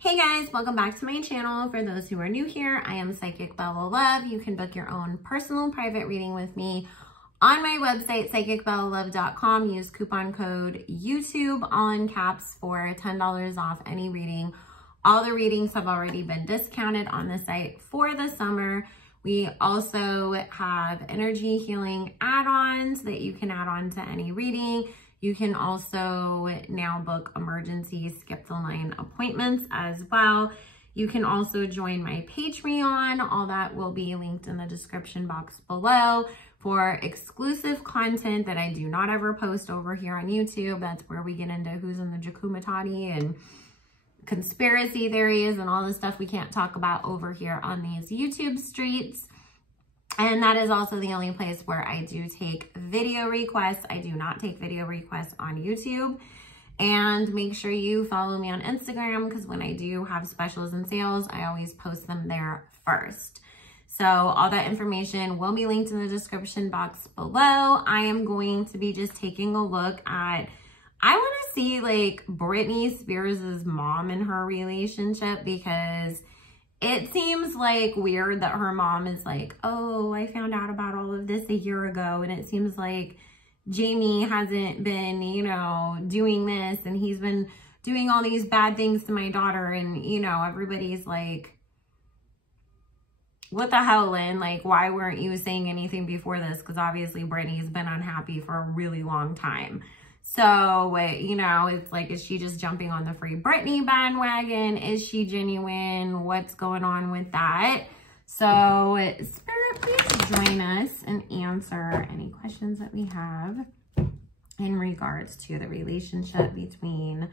Hey guys, welcome back to my channel. For those who are new here, I am Psychic Bella Love. You can book your own personal private reading with me on my website, psychicbellalove.com. Use coupon code YouTube, all in caps, for $10 off any reading. All the readings have already been discounted on the site for the summer. We also have energy healing add-ons that you can add on to any reading. You can also now book emergency skip the line appointments as well. You can also join my Patreon. All that will be linked in the description box below for exclusive content that I do not ever post over here on YouTube. That's where we get into who's in the Jakumatati and conspiracy theories and all the stuff we can't talk about over here on these YouTube streets. And that is also the only place where I do take video requests. I do not take video requests on YouTube. And make sure you follow me on Instagram, because when I do have specials and sales, I always post them there first. So all that information will be linked in the description box below. I am going to be just taking a look at, I want to see like Britney Spears' mom and her relationship, because it seems like weird that her mom is like, oh, I found out about all of this a year ago. And it seems like Jamie hasn't been, you know, doing this, and he's been doing all these bad things to my daughter. And, you know, everybody's like, what the hell, Lynn? Like, why weren't you saying anything before this? Because obviously Britney's been unhappy for a really long time. So, you know, it's like, is she just jumping on the free Britney bandwagon? Is she genuine? What's going on with that? So, Spirit, please join us and answer any questions that we have in regards to the relationship between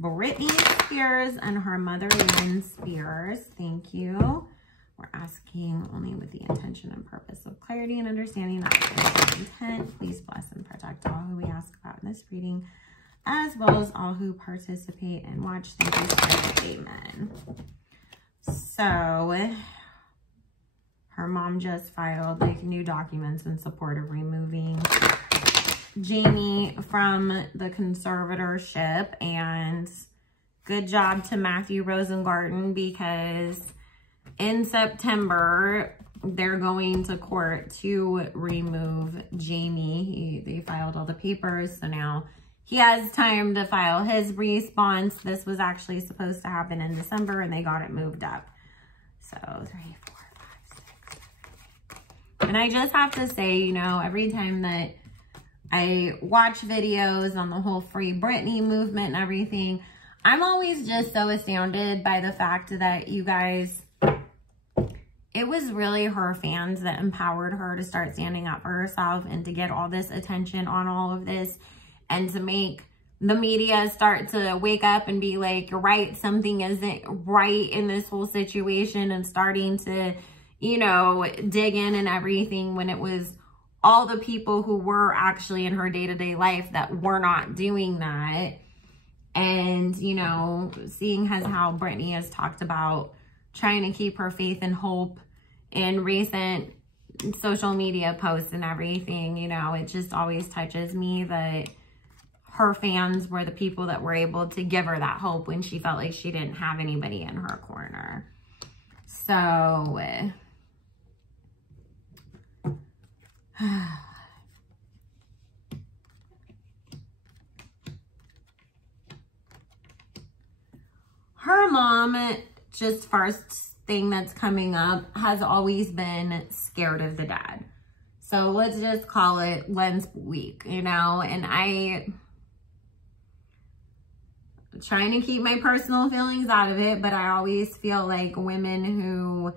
Britney Spears and her mother, Lynne Spears. Thank you. We're asking only with the intention and purpose of clarity and understanding that intent. Please bless and protect all who we ask about in this reading, as well as all who participate and watch. Thank you, Spirit. Amen. So, her mom just filed like new documents in support of removing Jamie from the conservatorship, and good job to Matthew Rosengarten, because in September, they're going to court to remove Jamie. They filed all the papers, so now he has time to file his response. This was actually supposed to happen in December, and they got it moved up. So 3, 4, 5, 6, 7, 8. And I just have to say, you know, every time that I watch videos on the whole Free Britney movement and everything, I'm always just so astounded by the fact that you guys, it was really her fans that empowered her to start standing up for herself and to get all this attention on all of this, and to make the media start to wake up and be like, you're right, something isn't right in this whole situation, and starting to, you know, dig in and everything, when it was all the people who were actually in her day-to-day life that were not doing that. And, you know, seeing as how Britney has talked about trying to keep her faith and hope in recent social media posts and everything, you know, it just always touches me that her fans were the people that were able to give her that hope when she felt like she didn't have anybody in her corner. So, her mom, just first thing that's coming up, has always been scared of the dad. So let's just call it Lynn's week, you know, and I'm trying to keep my personal feelings out of it, but I always feel like women who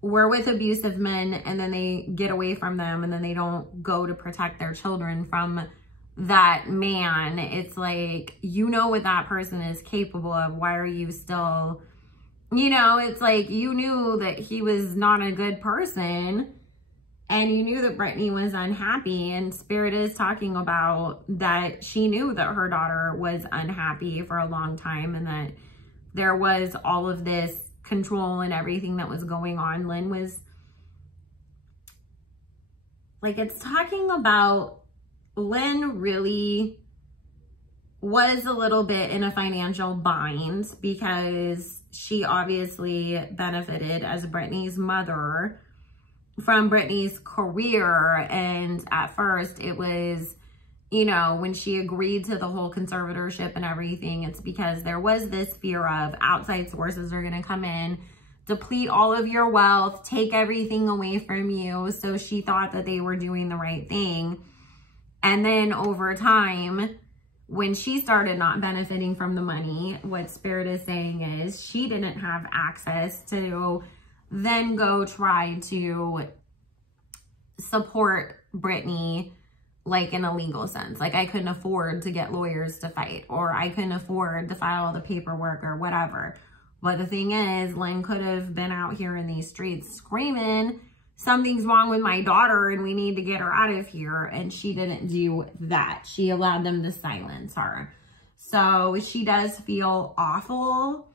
were with abusive men and then they get away from them and then they don't go to protect their children from that man, it's like, you know what that person is capable of. Why are you still, you know, it's like, you knew that he was not a good person, and you knew that Britney was unhappy, and Spirit is talking about that she knew that her daughter was unhappy for a long time, and that there was all of this control and everything that was going on. Lynn was, like, it's talking about Lynn really was a little bit in a financial bind because she obviously benefited as Britney's mother from Britney's career. And at first it was, you know, when she agreed to the whole conservatorship and everything, it's because there was this fear of outside sources are going to come in, deplete all of your wealth, take everything away from you. So she thought that they were doing the right thing. And then over time, when she started not benefiting from the money, what Spirit is saying is she didn't have access to then go try to support Britney, like in a legal sense. Like I couldn't afford to get lawyers to fight, or I couldn't afford to file all the paperwork or whatever. But the thing is, Lynn could have been out here in these streets screaming, something's wrong with my daughter and we need to get her out of here. And she didn't do that. She allowed them to silence her. So she does feel awful.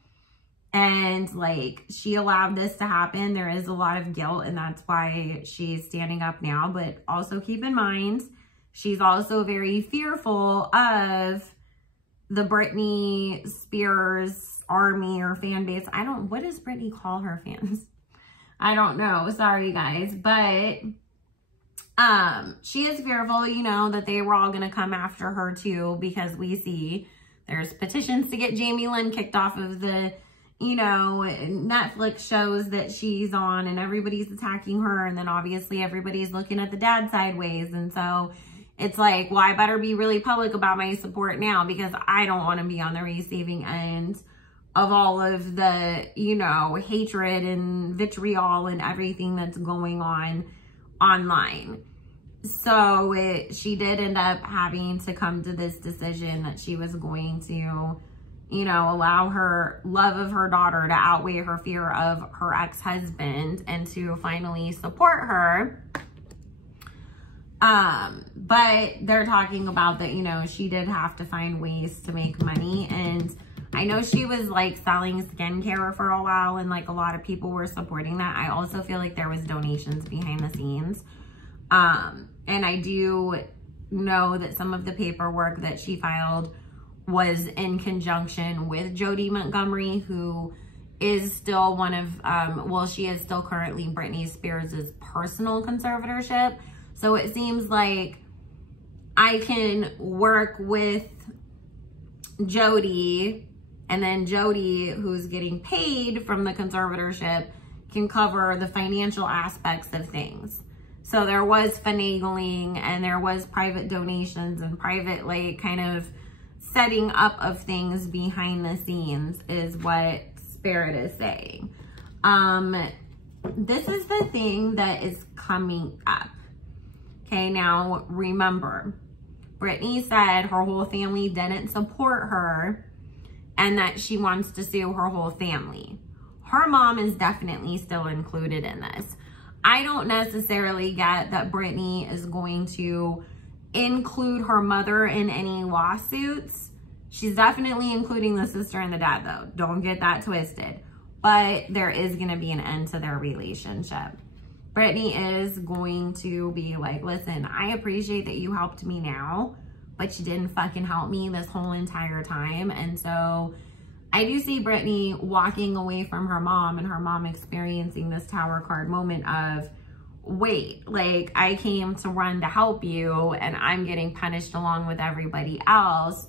And like, she allowed this to happen. There is a lot of guilt, and that's why she's standing up now. But also keep in mind, she's also very fearful of the Britney Spears army or fan base. What does Britney call her fans? I don't know. Sorry, guys. But she is fearful, you know, that they were all going to come after her too, because we see there's petitions to get Jamie Lynn kicked off of the, you know, Netflix shows that she's on, and everybody's attacking her. And then obviously everybody's looking at the dad sideways. And so it's like, well, I better be really public about my support now, because I don't want to be on the receiving end of all of the, you know, hatred and vitriol and everything that's going on online. So she did end up having to come to this decision that she was going to, you know, allow her love of her daughter to outweigh her fear of her ex-husband and to finally support her. But they're talking about that, you know, she did have to find ways to make money. And I know she was like selling skincare for a while, and like a lot of people were supporting that. I also feel like there was donations behind the scenes. And I do know that some of the paperwork that she filed was in conjunction with Jody Montgomery, who is still one of, well, she is still currently Britney Spears' personal conservatorship. So it seems like I can work with Jody, and then Jody, who's getting paid from the conservatorship, can cover the financial aspects of things. So there was finagling, and there was private donations and private, like, kind of setting up of things behind the scenes is what Spirit is saying. This is the thing that is coming up. Okay, now remember, Britney said her whole family didn't support her and that she wants to sue her whole family. Her mom is definitely still included in this. I don't necessarily get that Britney is going to include her mother in any lawsuits. She's definitely including the sister and the dad, though. Don't get that twisted. But there is going to be an end to their relationship. Britney is going to be like, listen, I appreciate that you helped me now, but you didn't fucking help me this whole entire time. And so I do see Britney walking away from her mom, and her mom experiencing this tower card moment of, wait, like, I came to run to help you and I'm getting punished along with everybody else.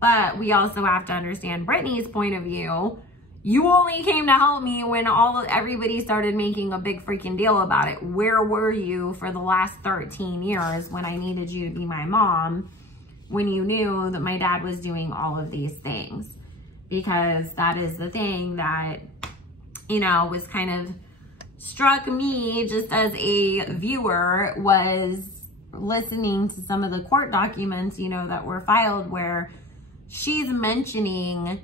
But we also have to understand Britney's point of view. You only came to help me when everybody started making a big freaking deal about it. Where were you for the last 13 years when I needed you to be my mom, when you knew that my dad was doing all of these things? Because that is the thing that, you know, was kind of struck me just as a viewer, was listening to some of the court documents, you know, that were filed, where she's mentioning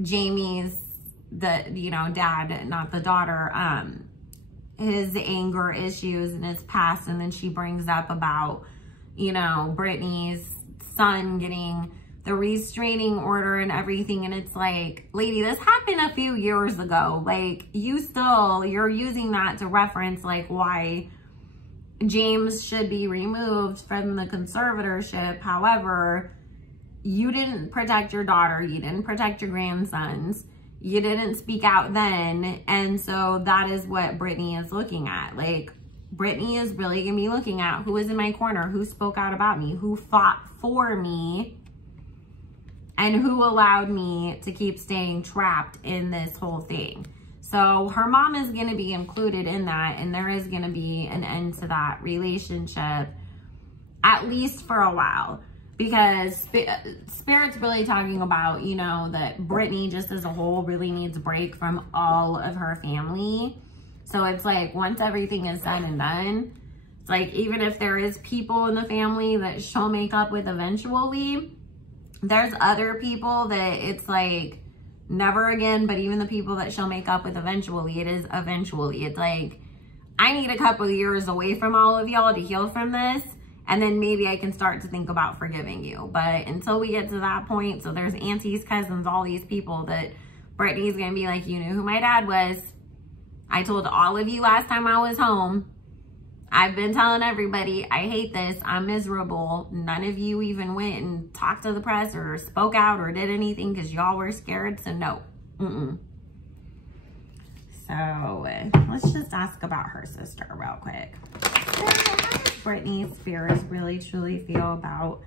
Jamie's, you know, dad, not the daughter, his anger issues and his past. And then she brings up about, you know, Britney's son getting the restraining order and everything. And it's like, lady, this happened a few years ago. Like, you're using that to reference like why James should be removed from the conservatorship. However, you didn't protect your daughter, you didn't protect your grandsons, you didn't speak out then. And so that is what Britney is looking at. Like, Britney is really gonna be looking at who was in my corner, who spoke out about me, who fought for me, and who allowed me to keep staying trapped in this whole thing. So her mom is gonna be included in that, and there is gonna be an end to that relationship, at least for a while. Because Spirit's really talking about, you know, that Britney just as a whole really needs a break from all of her family. So it's like, once everything is said and done, it's like, even if there is people in the family that she'll make up with eventually, there's other people that it's like, never again. But even the people that she'll make up with eventually, it is eventually. It's like, I need a couple of years away from all of y'all to heal from this. And then maybe I can start to think about forgiving you. But until we get to that point, so there's aunties, cousins, all these people that Britney's going to be like, you knew who my dad was. I told all of you last time I was home. I've been telling everybody, I hate this. I'm miserable. None of you even went and talked to the press or spoke out or did anything because y'all were scared. So no. So let's just ask about her sister real quick. Britney Spears really truly feel about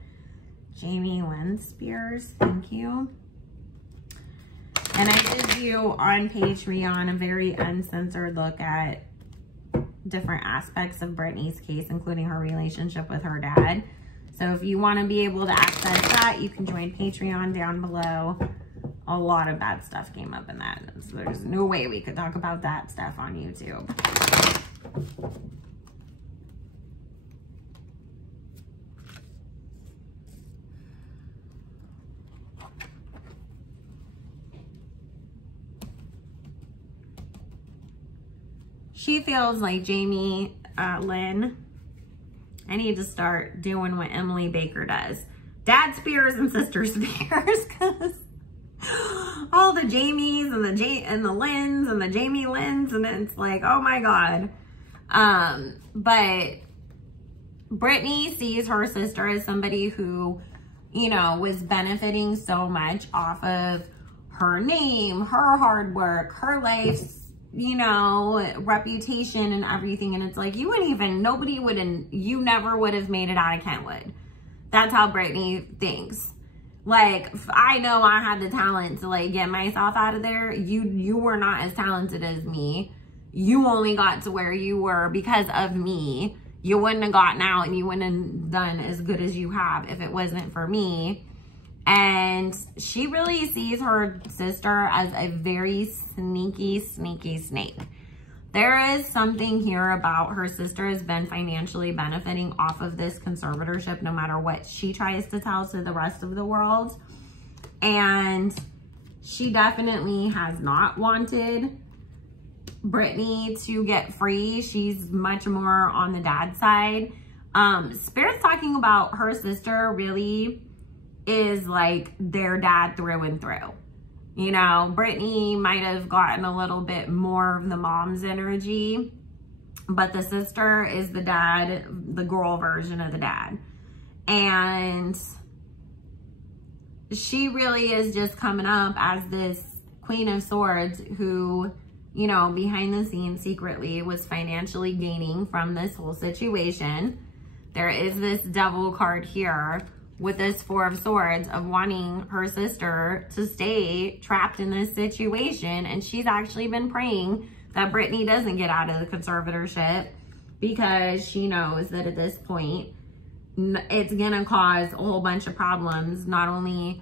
Jamie Lynn Spears. Thank you. And I did do on Patreon a very uncensored look at different aspects of Britney's case, including her relationship with her dad. So if you want to be able to access that, you can join Patreon down below. A lot of bad stuff came up in that. So there's no way we could talk about that stuff on YouTube. She feels like Jamie Lynn, I need to start doing what Emily Baker does. Dad Spears and Sister Spears, because all the Jamies and the Lynns and the Jamie Lynns, and it's like, oh my God. But Britney sees her sister as somebody who, you know, was benefiting so much off of her name, her hard work, her life's, you know, reputation and everything. And it's like, you wouldn't even, nobody wouldn't, you never would have made it out of Kentwood. That's how Britney thinks. Like, I know I had the talent to like get myself out of there. You were not as talented as me. You only got to where you were because of me. You wouldn't have gotten out and you wouldn't have done as good as you have if it wasn't for me. And she really sees her sister as a very sneaky snake. There is something here about her sister has been financially benefiting off of this conservatorship, no matter what she tries to tell to the rest of the world. And she definitely has not wanted Britney to get free. She's much more on the dad side. Spirit's talking about her sister really is like their dad through and through. You know, Britney might have gotten a little bit more of the mom's energy, but the sister is the dad, the girl version of the dad. And she really is just coming up as this Queen of Swords who, you know, behind the scenes secretly was financially gaining from this whole situation. There is this devil card here with this Four of Swords of wanting her sister to stay trapped in this situation. And she's actually been praying that Britney doesn't get out of the conservatorship, because she knows that at this point, it's gonna cause a whole bunch of problems, not only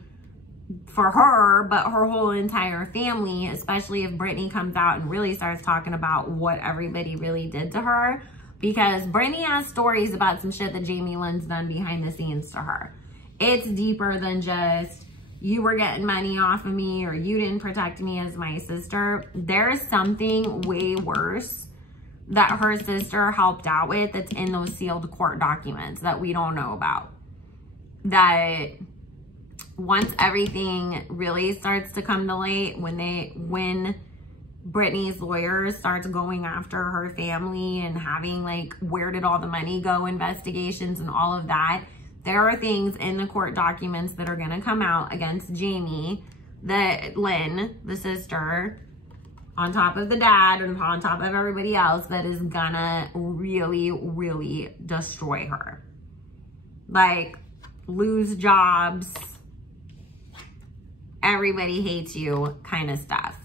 for her, but her whole entire family, especially if Britney comes out and really starts talking about what everybody really did to her. Because Britney has stories about some shit that Jamie Lynn's done behind the scenes to her. It's deeper than just, you were getting money off of me or you didn't protect me as my sister. There's something way worse that her sister helped out with that's in those sealed court documents that we don't know about. That once everything really starts to come to light, when Britney's lawyer starts going after her family and having like, where did all the money go investigations and all of that, there are things in the court documents that are going to come out against Jamie, that Lynn, the sister, on top of the dad and on top of everybody else, that is gonna really, really destroy her. Like, lose jobs, everybody hates you kind of stuff.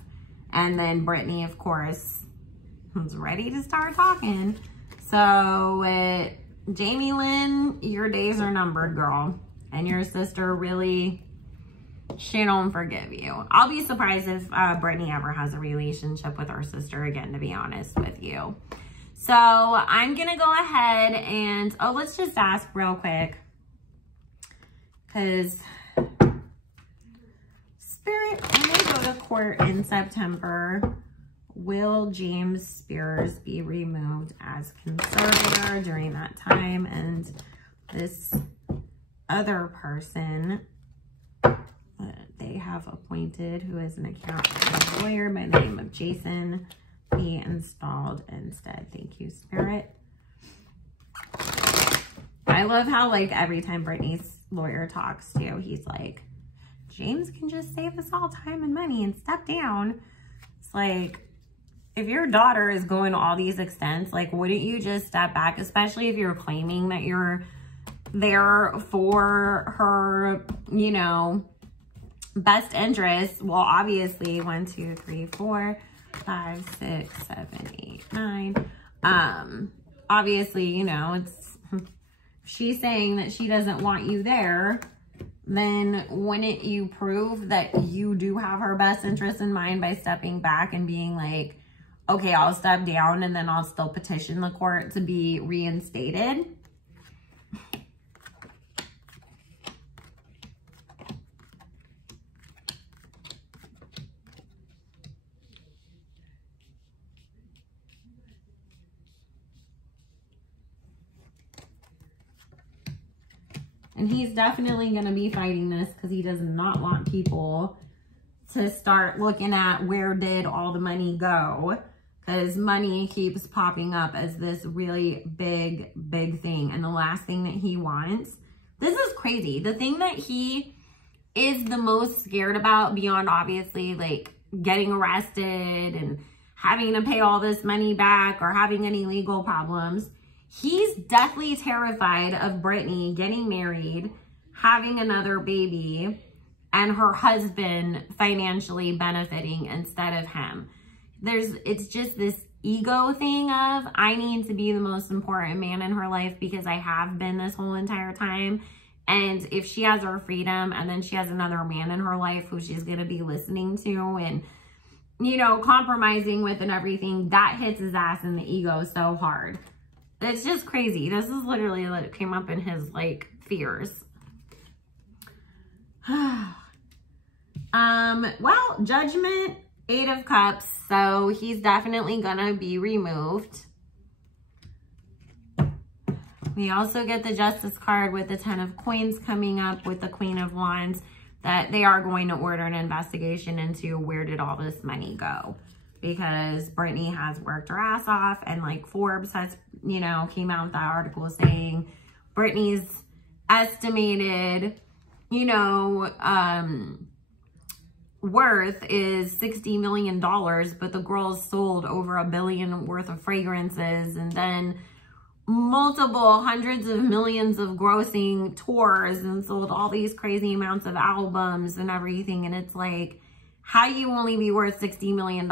And then Britney, of course, was ready to start talking. So, Jamie Lynn, your days are numbered, girl. And your sister really, she don't forgive you. I'll be surprised if Britney ever has a relationship with her sister again, to be honest with you. So I'm going to go ahead and, oh, let's just ask real quick. Because Spirit, when they go to court in September, will James Spears be removed as conservator during that time? And this other person they have appointed, who is an accountant and lawyer by the name of Jason, be installed instead. Thank you, Spirit. I love how, like, every time Britney's lawyer talks to, he's like, James can just save us all time and money and step down. It's like, if your daughter is going to all these extents, like, wouldn't you just step back, especially if you're claiming that you're there for her, you know, best interest? Well, obviously, 1, 2, 3, 4, 5, 6, 7, 8, 9. Obviously, you know, it's, she's saying that she doesn't want you there, then wouldn't you prove that you do have her best interest in mind by stepping back and being like, okay, I'll step down and then I'll still petition the court to be reinstated? And he's definitely going to be fighting this because he does not want people to start looking at where did all the money go, because money keeps popping up as this really big, big thing. And the last thing that he wants, this is crazy. The thing that he is the most scared about, beyond obviously like getting arrested and having to pay all this money back or having any legal problems, he's deathly terrified of Britney getting married, having another baby, and her husband financially benefiting instead of him. It's just this ego thing of, I need to be the most important man in her life because I have been this whole entire time. And if she has her freedom and then she has another man in her life who she's going to be listening to and, you know, compromising with and everything, that hits his ass in the ego so hard. It's just crazy. This is literally what came up in his, like, fears. Well, Judgment, 8 of Cups. So he's definitely gonna be removed. We also get the Justice card with the 10 of Coins coming up with the Queen of Wands, that they are going to order an investigation into where did all this money go. Because Britney has worked her ass off, and like Forbes has, you know, came out with that article saying Britney's estimated, you know, worth is $60 million, but the girls sold over $1 billion worth of fragrances, and then multiple hundreds of millions of grossing tours, and sold all these crazy amounts of albums and everything. And it's like, how you only be worth $60 million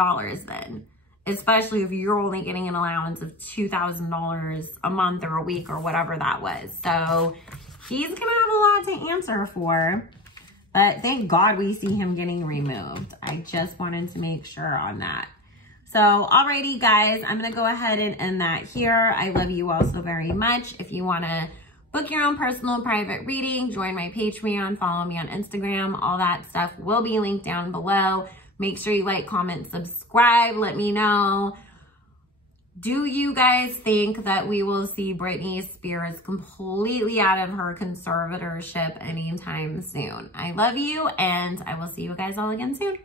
then? Especially if you're only getting an allowance of $2,000 a month or a week or whatever that was. So he's going to have a lot to answer for. But thank God we see him getting removed. I just wanted to make sure on that. So, alrighty guys, I'm going to go ahead and end that here. I love you all so very much. If you want to book your own personal private reading, join my Patreon, follow me on Instagram, all that stuff will be linked down below. Make sure you like, comment, subscribe. Let me know, do you guys think that we will see Britney Spears completely out of her conservatorship anytime soon? I love you, and I will see you guys all again soon.